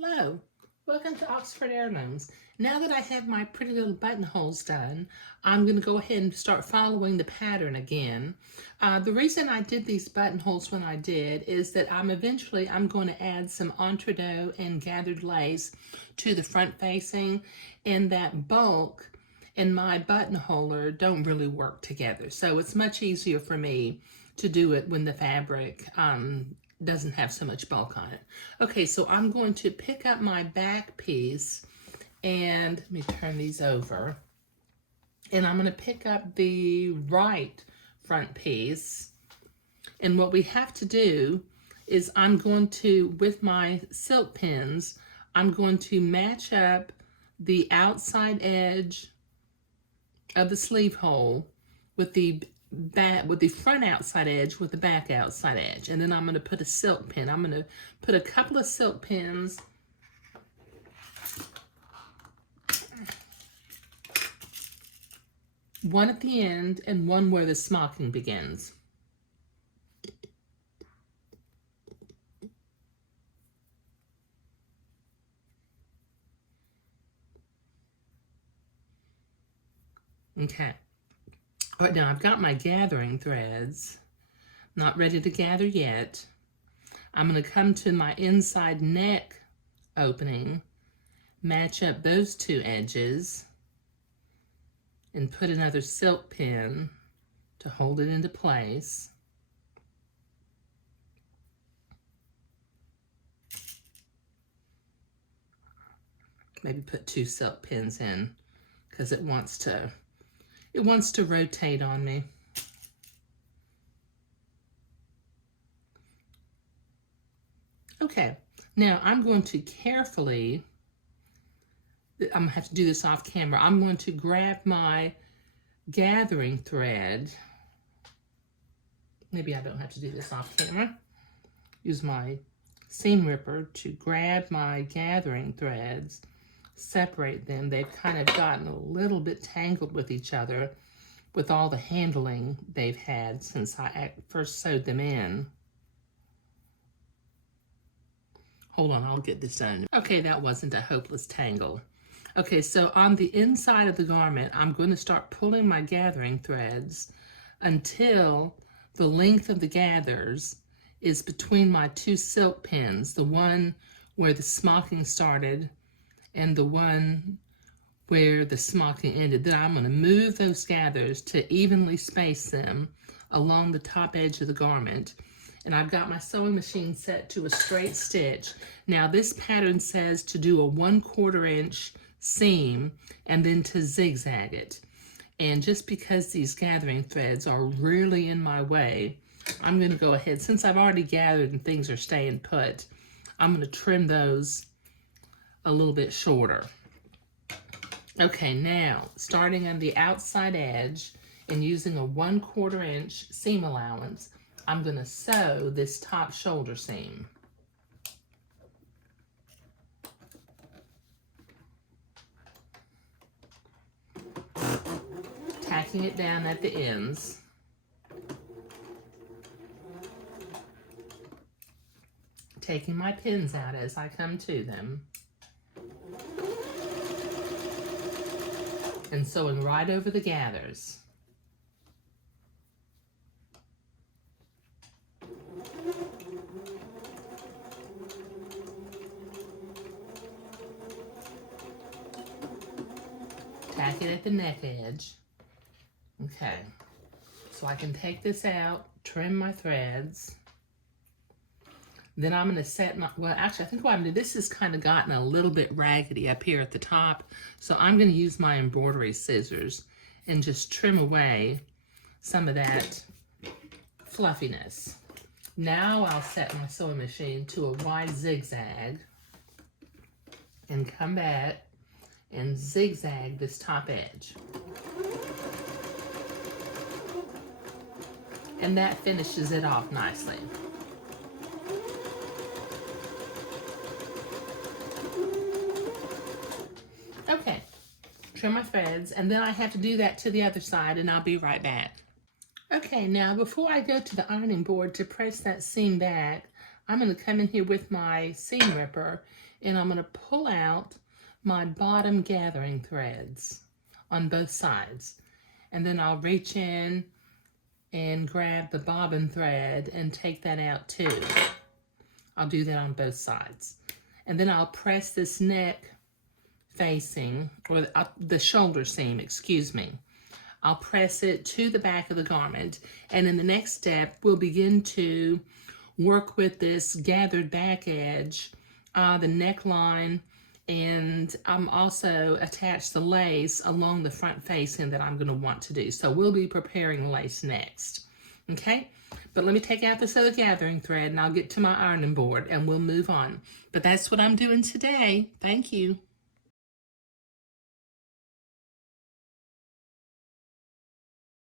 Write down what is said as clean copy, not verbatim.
Hello, welcome to Oxford Heirlooms. Now that I have my pretty little buttonholes done, I'm going to go ahead and start following the pattern again. The reason I did these buttonholes when I did is that I'm going to add some entredot and gathered lace to the front facing, and that bulk and my buttonholer don't really work together. So it's much easier for me to do it when the fabric doesn't have so much bulk on it. Okay, so I'm going to pick up my back piece and let me turn these over. And I'm going to pick up the right front piece. And what we have to do is I'm going to, with my silk pins, I'm going to match up the outside edge of the sleeve hole with the front outside edge with the back outside edge. And then I'm going to put a silk pin. I'm going to put a couple of silk pins one at the end and one where the smocking begins. Okay. All right, now I've got my gathering threads. Not ready to gather yet. I'm going to come to my inside neck opening, match up those two edges, and put another silk pin to hold it into place. Maybe put 2 silk pins in because it wants to rotate on me. Okay, now I'm going to carefully, I'm going to have to do this off camera, I'm going to grab my gathering thread. Maybe I don't have to do this off camera. Use my seam ripper to grab my gathering threads, separate them. They've kind of gotten a little bit tangled with each other with all the handling they've had since I first sewed them in. Hold on, I'll get this done. Okay, that wasn't a hopeless tangle. Okay, so on the inside of the garment, I'm going to start pulling my gathering threads until the length of the gathers is between my 2 silk pins, the one where the smocking started and the one where the smocking ended. Then I'm going to move those gathers to evenly space them along the top edge of the garment. And I've got my sewing machine set to a straight stitch. Now this pattern says to do a 1/4 inch seam and then to zigzag it. And just because these gathering threads are really in my way, I'm going to go ahead, since I've already gathered and things are staying put, I'm going to trim those a little bit shorter. Okay, now starting on the outside edge and using a 1/4 inch seam allowance, I'm going to sew this top shoulder seam. Tacking it down at the ends. Taking my pins out as I come to them. And sewing right over the gathers. Tack it at the neck edge. Okay, so I can take this out, trim my threads. Then I'm going to set my, well, actually, I think what I'm going to do, this has kind of gotten a little bit raggedy up here at the top. So I'm going to use my embroidery scissors and just trim away some of that fluffiness. Now I'll set my sewing machine to a wide zigzag and come back and zigzag this top edge. And that finishes it off nicely. Okay, trim my threads, and then I have to do that to the other side, and I'll be right back. Okay, now before I go to the ironing board to press that seam back, I'm going to come in here with my seam ripper and I'm going to pull out my bottom gathering threads on both sides. And then I'll reach in and grab the bobbin thread and take that out too. I'll do that on both sides. And then I'll press this neck facing, or the shoulder seam, excuse me. I'll press it to the back of the garment. And in the next step, we'll begin to work with this gathered back edge, the neckline, and I'm also attached the lace along the front facing that I'm going to want to do. So we'll be preparing lace next. Okay, but let me take out this other gathering thread and I'll get to my ironing board and we'll move on. But that's what I'm doing today. Thank you.